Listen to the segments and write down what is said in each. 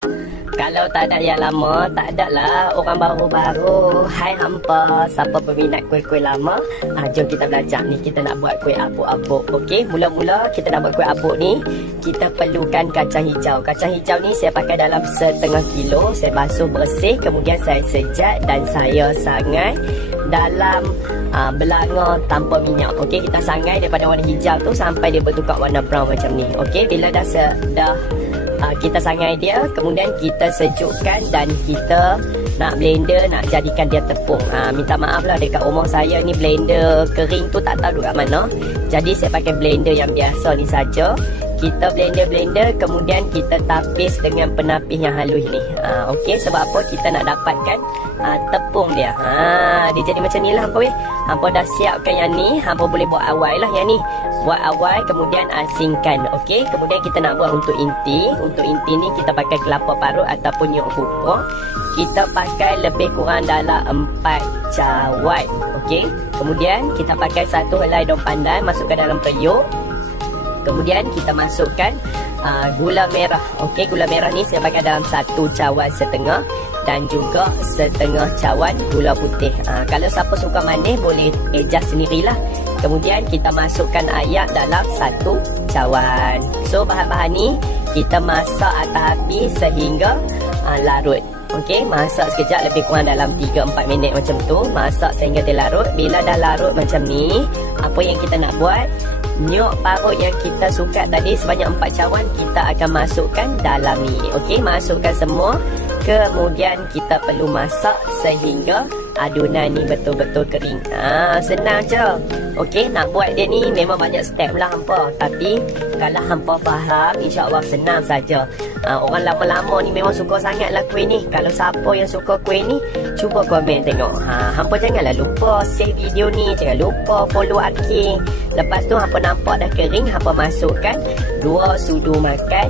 Kalau tak ada yang lama, tak ada lah orang baru-baru. Hai hampa, siapa peminat kuih-kuih lama, jom kita belajar ni. Kita nak buat kuih apuk-apuk. Okey, mula-mula kita nak buat kuih apuk ni, kita perlukan kacang hijau. Kacang hijau ni saya pakai dalam setengah kilo. Saya basuh bersih, kemudian saya sejat dan saya sangai dalam belanga tanpa minyak. Okey, kita sangai daripada warna hijau tu sampai dia bertukar warna brown macam ni. Okey, bila dah kita sangai dia, kemudian kita sejukkan dan kita nak blender, nak jadikan dia tepung. Minta maaf lah, dekat rumah saya ni blender kering tu tak tahu kat mana. Jadi saya pakai blender yang biasa ni saja. Kita blender, kemudian kita tapis dengan penapis yang halus ni. Okey, sebab apa? Kita nak dapatkan tepung dia. Dia jadi macam ni lah hampa weh. Hampa dah siapkan yang ni, hampa boleh buat awal lah yang ni. Buat awal, kemudian asingkan. Okey, kemudian kita nak buat untuk inti. Untuk inti ni kita pakai kelapa parut ataupun nyok kupok. Kita pakai lebih kurang dalam 4 cawan. Okey, kemudian kita pakai 1 helai daun pandan, masukkan dalam periuk. Kemudian kita masukkan gula merah. Okey, gula merah ni saya pakai dalam 1 cawan setengah dan juga setengah cawan gula putih. Kalau siapa suka manis boleh adjust sendirilah. Kemudian kita masukkan air dalam 1 cawan. So bahan-bahan ni kita masak atas api sehingga larut. Okey, masak sekejap lebih kurang dalam 3-4 minit macam tu. Masak sehingga dia larut. Bila dah larut macam ni, apa yang kita nak buat? Nyok parut yang kita sukat tadi sebanyak 4 cawan kita akan masukkan dalam ni. Okey, masukkan semua. Kemudian kita perlu masak sehingga adunan ni betul-betul kering. Senang je. Okey, nak buat dia ni memang banyak step lah hampa. Tapi kalau hampa faham, insya-Allah senang saja. Orang lama-lama ni memang suka sangat lah kuih ni. Kalau siapa yang suka kuih ni, cuba komen tengok. Hampa janganlah lupa save video ni. Jangan lupa follow Arki. Lepas tu hampa nampak dah kering, hampa masukkan 2 sudu makan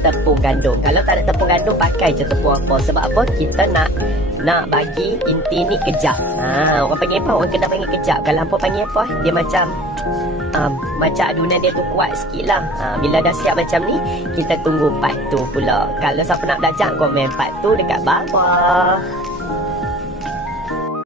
tepung gandum. Kalau tak ada tepung gandum, pakai je tepung apa. Sebab apa? Kita nak bagi inti ni kejap. Orang panggil apa? Orang kena panggil kejap. Kalau hampa panggil apa? Dia macam adunan dia tu kuat sikit lah. Bila dah siap macam ni, kita tunggu part tu pula. Kalau siapa nak belajar, komen part tu dekat bawah.